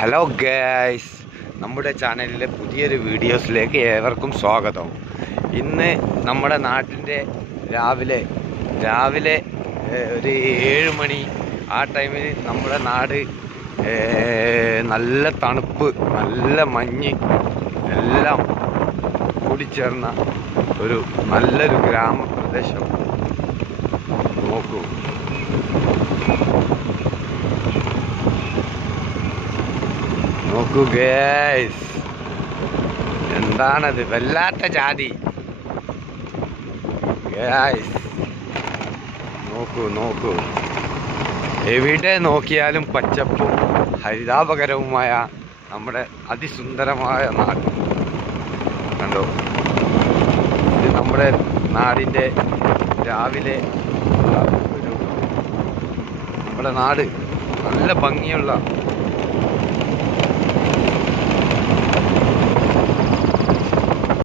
Hello guys നമ്മുടെ ചാനലിലെ പുതിയൊരു വീഡിയോസിലേക്ക് ഏവർക്കും സ്വാഗതം. ഇന്ന് നമ്മുടെ നാട്ടിന്റെ രാവിലെ രാവിലെ ഒരു ഏഴ് മണി ആ ടൈമിൽ നമ്മുടെ നാട് നല്ല തണുപ്പ് നല്ല മഞ്ഞ് എല്ലാം കൂടിച്ചേർന്ന ഒരു നല്ലൊരു ഗ്രാമപ്രദേശം നോക്കൂ നോക്കൂ ഗേസ് എന്താണത്? വല്ലാത്ത ജാതി. ഗേസ് നോക്കൂ നോക്കൂ. എവിടെ നോക്കിയാലും പച്ചപ്പും ഹരിതാപകരവുമായ നമ്മുടെ അതിസുന്ദരമായ നാട്. കണ്ടോ? ഇത് നമ്മുടെ നാടിന്റെ രാവിലെ ഒരു നമ്മുടെ നാട്. നല്ല ഭംഗിയുള്ള